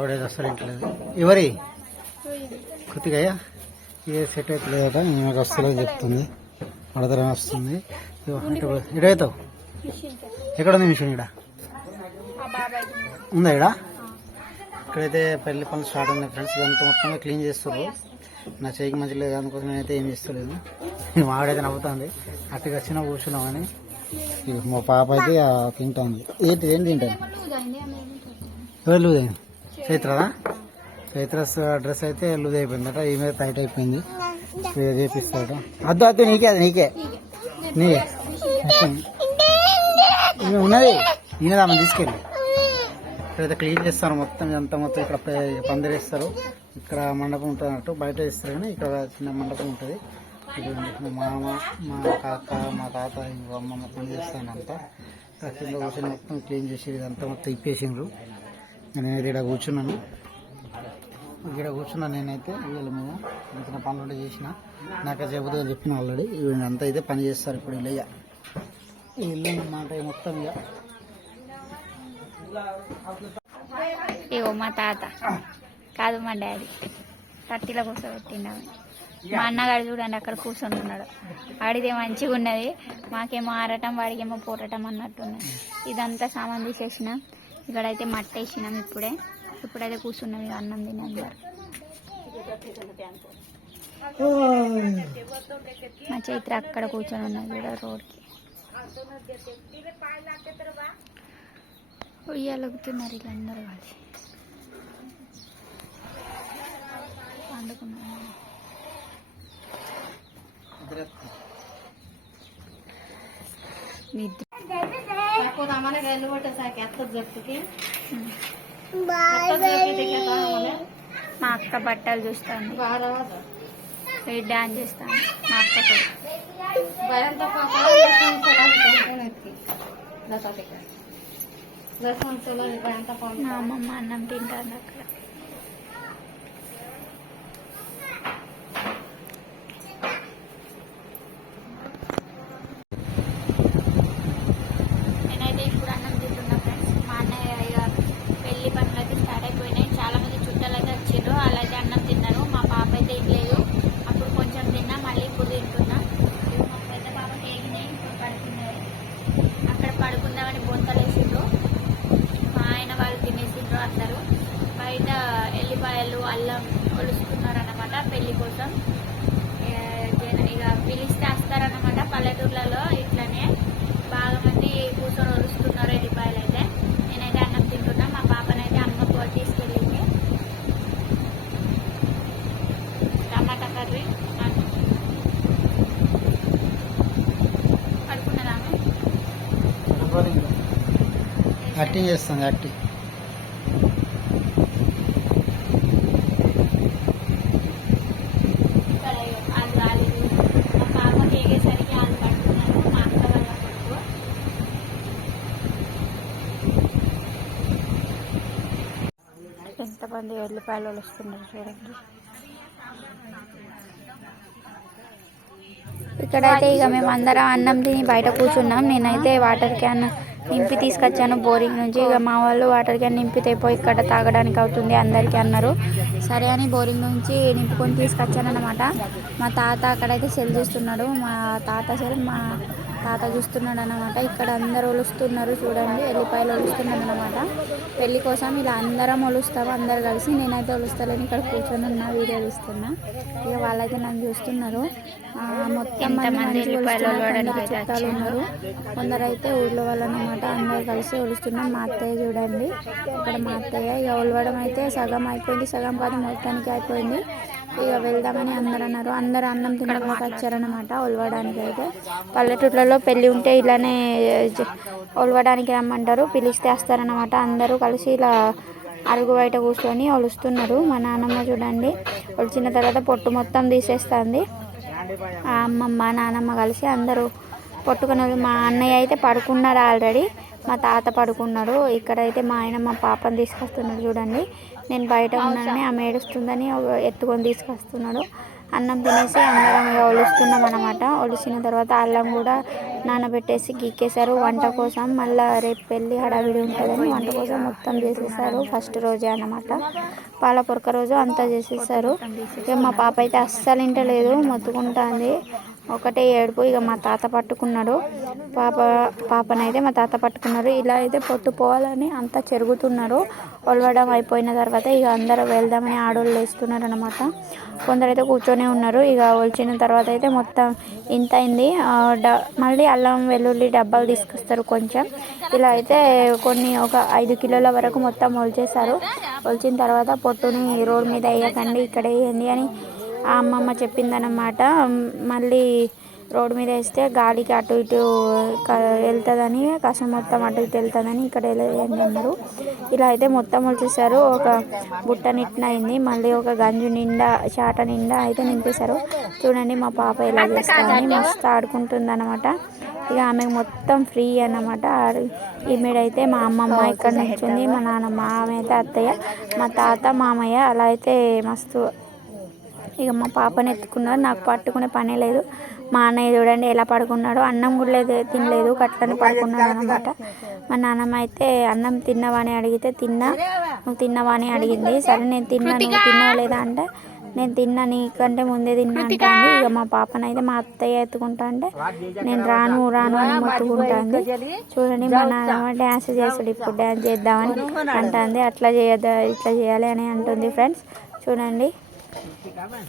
ఆవిడ అసలు ఇంట్లేదు ఎవరి? కృతికయ్య? ఏ సెట్ అవుతలేదట నాకు వస్తలేదు చెప్తుంది. వడదరం వస్తుంది. ఇడవుతావు ఎక్కడ ఉంది మిషన్ ఇక్కడ ఉందా ఇక్కడ ఇక్కడైతే పెళ్ళి పనులు స్టార్ట్ ఉన్నాయి ఫ్రెండ్స్. ఇదంతా మొత్తంగా క్లీన్ చేస్తారు నా చేయికి మంచి లేదు అందుకోసం నేనైతే ఏం చేస్తలేదు మా ఆవిడైతే నవ్వుతుంది. అట్టుగా వచ్చినా కూర్చున్నామని ఇగో మా పాప అయితే తింటుంది. ఏంటి ఏం తింటాను ఎవరు లూజ్ అయింది చైత్రదా? చైత్ర డ్రెస్ అయితే లూజ్ అయిపోయిందట ఈమె టైట్ అయిపోయింది. ఇది చేపిస్తాడట అద్దు అద్దు నీకే అది నీకే. నీకే. ఈమె ఉన్నది. ఈయన ఆమె తీసుకెళ్ళి. ఇక్కడైతే క్లీన్ చేస్తారు మొత్తం ఇదంతా మొత్తం ఇక్కడ పందిరేస్తారు ఇక్కడ మండపం ఉంటుంది అన్నట్టు బయట వేస్తారు కానీ ఇక్కడ చిన్న మండపం ఉంటుంది. మా మామ మా కాక మా తాత ఇంకో అమ్మమ్మ పని చేస్తానంతా ఇక్కడ కింద కూర్చొని మొత్తం క్లీన్ చేసి ఇదంతా మొత్తం ఇప్పేసిండ్రు. నేనైతే ఇక్కడ కూర్చున్నాను. ఇక్కడ కూర్చున్నాను నేనైతే వీళ్ళ మీద. ఇంత పనులు చేసిన. నాకు చెబుతా చెప్పిన ఆల్రెడీ. వీళ్ళంతా అయితే పని చేస్తారు ఇప్పుడు వీళ్ళు ఇక ఈ ఇల్లు మొత్తం ఇక ఇగో మా తాత. కాదు మా డాడీ. తట్టిలో కూర్చోబెట్టిండు మా అన్నగాడు చూడండి అక్కడ కూర్చొని ఉన్నాడు. ఆడితే మంచిగా ఉన్నది మాకేమో ఆరటం వాడికేమో పూరటం అన్నట్టున్నది. ఇదంతా సామాన్ తీసేసిన. ఇక్కడైతే మట్టి వేసినాం ఇప్పుడే. ఇప్పుడైతే కూర్చున్నాం ఇక అన్నం తిని అందరు మా చైత్ర అక్కడ కూర్చొని ఉన్నది కూడా రోడ్కి. ఉయ్యాలొగుతున్నారు వీళ్ళందరూ కలిసి పండుకున్నారు నిద్ర మా అక్క బట్టలు చూస్తాను డాన్స్ చేస్తాను మా అక్క మా అమ్మమ్మ అన్నం తింటాను అక్కడ నేనైతే ఇప్పుడు అన్నం తింటున్నా ఫ్రెండ్స్ మా అన్నయ్య ఇక పెళ్ళి పనులు అయితే స్టార్ట్ అయిపోయినాయి చాలా మంది చుట్టాలు అయితే వచ్చారు అలా అయితే అన్నం తిన్నారు మా పాప అయితే ఏం లేదు అప్పుడు కొంచెం తిన్నా మళ్ళీ ఇప్పుడు తింటున్నా ఇవి మా పెద్ద పాప తేగినాయి ఇప్పుడు పడుకున్నారు అక్కడ పడుకుందామని బొంతలు వేసిండ్రు మా ఆయన వాళ్ళు తినేసిండ్రు అందరూ. బయట ఎల్లిపాయలు అల్లం ఒలుస్తున్నారు అన్నమాట పెళ్ళి కోసం. ఇక పిలిస్తే వస్తారన్నమాట పల్లె ఇట్లనే బాగా మంది కూర్చొని ఒలుస్తున్నారు ఎల్లిపాయలు అయితే నేనైతే అన్నం తింటున్నా మా పాపనైతే అమ్మ కూడా తీసుకెళ్ళింది టమాటా కర్రీ అన్నం. పడుకున్నదా ఆమె? యాక్టింగ్ చేస్తుంది యాక్టింగ్ ఇక్కడ వాళ్ళు రాలేదు మా పాప కేగేసరికి వాళ్ళు పడుతున్నారు మా యాక్టింగ్ చేస్తుంది యాక్టింగ్. ఎంతమంది ఎల్లిపాయలు వస్తున్నారు చూడండి. ఇక్కడైతే ఇక మేము అందరం అన్నం తిని బయట కూర్చున్నాం. నేనైతే వాటర్ క్యాన్ నింపి తీసుకొచ్చాను. బోరింగ్ నుంచి ఇక మా వాళ్ళు వాటర్ క్యాన్ నింపితే పోయి ఇక్కడ తాగడానికి అవుతుంది అందరికీ అన్నారు. సరే అని బోరింగ్ నుంచి నింపుకొని తీసుకొచ్చాను అనమాట మా తాత అక్కడైతే సెల్ చూస్తున్నాడు. మా తాత సెల్ మా తాత చూస్తున్నాడు అనమాట ఇక్కడ అందరు ఒలుస్తున్నారు చూడండి. ఎల్లిపాయలు ఒలుస్తున్నాడు అనమాట పెళ్ళి కోసం ఇలా అందరం ఒలుస్తాము అందరు కలిసి. నేనైతే ఒలుస్తలేను. ఇక్కడ కూర్చొని ఉన్న వీడియో తీస్తున్నా. ఇక వాళ్ళైతే నన్ను చూస్తున్నారు. ఆ, మొత్తం చుట్టాలు ఉన్నారు కొందరు అయితే ఊర్లో వాళ్ళు అనమాట అందరు కలిసి ఒలుస్తున్నాం మా అత్తయ్య చూడండి. ఇక్కడ మా అత్తయ్య ఇక ఒలవడం అయితే సగం అయిపోయింది. సగం కాదు మొత్తానికి అయిపోయింది. ఇక వెళ్దామని అందరు అన్నారు. అందరు అన్నం తినడానికి వచ్చారనమాట ఒలవడానికి అయితే. పల్లెటూర్లలో పెళ్ళి ఉంటే ఇలానే ఒలవడానికి రమ్మంటారు పిలిస్తే వస్తారనమాట అందరూ కలిసి ఇలా అరుగు బయట కూర్చొని ఒలుస్తున్నారు. మా నాన్నమ్మ చూడండి ఒలిచిన తర్వాత పొట్టు మొత్తం తీసేస్తుంది. అమ్మమ్మ నానమ్మ కలిసి అందరూ పొట్టుకొని మా అన్నయ్య అయితే పడుకున్నారు ఆల్రెడీ. మా తాత పడుకున్నాడు. ఇక్కడైతే మా ఆయన మా పాపను తీసుకొస్తున్నాడు చూడండి. నేను బయట ఉన్నానని ఆమె ఏడుస్తుందని ఎత్తుకొని తీసుకొస్తున్నాడు. అన్నం తినేసి అందరం ఇక ఒలుస్తున్నాం అనమాట ఒలిసిన తర్వాత అల్లం కూడా నానబెట్టేసి గీకేశారు. వంట కోసం మళ్ళీ రేపు పెళ్ళి హడావిడి ఉంటుందని వంట కోసం మొత్తం చేసేసారు ఫస్ట్ రోజే అన్నమాట. పాల పొరక రోజు అంతా చేసేసారు ఇక మా పాప అయితే అస్సలు ఇంటలేదు. మొత్తుకుంటుంది. ఒకటే ఏడుపు ఇక మా తాత పట్టుకున్నాడు. పాప పాపనైతే మా తాత పట్టుకున్నారు. ఇలా అయితే పొట్టు పోవాలని అంతా చెరుగుతున్నారు. ఒలవడం అయిపోయిన తర్వాత ఇక అందరూ వెళ్దామని ఆడోళ్ళు వేస్తున్నారు అనమాట కొందరైతే కూర్చొని ఉన్నారు. ఇక ఒలిచిన తర్వాత అయితే మొత్తం ఇంత అయింది. మళ్ళీ అల్లం వెల్లుల్లి డబ్బాలు తీసుకొస్తారు కొంచెం. ఇలా అయితే కొన్ని ఒక ఐదు కిలోల వరకు మొత్తం ఒలిచేశారు. ఒలిచిన తర్వాత పొట్టుని రోడ్ మీద వేయకండి ఇక్కడ వేయండి అని ఆ అమ్మమ్మ చెప్పిందనమాట మళ్ళీ రోడ్డు మీద వేస్తే గాలికి అటు ఇటు వెళ్తుందని కసం మొత్తం అటు ఇటు వెళ్తుందని ఇక్కడ వెళ్ళేయండి అన్నారు. ఇలా అయితే మొత్తం వచ్చేసారు. ఒక బుట్ట నిట్న అయింది. మళ్ళీ ఒక గంజు నిండా చాట నిండా అయితే నింపేశారు. చూడండి మా పాప ఇలా చేస్తామని మస్తు ఆడుకుంటుంది అనమాట ఇక ఆమెకు మొత్తం ఫ్రీ అన్నమాట. ఈమెడైతే మా అమ్మమ్మ ఇక్కడ నుంచింది మా నాన్నమ్మ ఆమె అయితే అత్తయ్య మా తాత మామయ్య అలా అయితే మస్తు ఇక మా పాపని ఎత్తుకున్నారు. నాకు పట్టుకునే పనే లేదు. మా అన్నయ్య చూడండి ఎలా పడుకున్నాడు. అన్నం కూడా లేదు తినలేదు. కట్లని పడుకున్నాడు అనమాట మా నాన్నమ్మ అయితే అన్నం తిన్నావా అని అడిగితే తిన్నా నువ్వు తిన్నావా అని అడిగింది. సరే నేను తిన్నా నువ్వు తిన్నావా లేదా అంటే నేను తిన్నా నీకంటే ముందే తిన్నా అంటాంది. ఇక మా పాపనైతే మా అత్తయ్య ఎత్తుకుంటా అంటే నేను రాను రాను అని మొత్తుకుంటాంది. చూడండి మా నాన్నమ్మ డ్యాన్స్ చేస్తాడు. ఇప్పుడు డ్యాన్స్ చేద్దామని అంటుంది. అట్లా చేయద్దా ఇట్లా చేయాలి అని అంటుంది ఫ్రెండ్స్. చూడండి. Sikaman.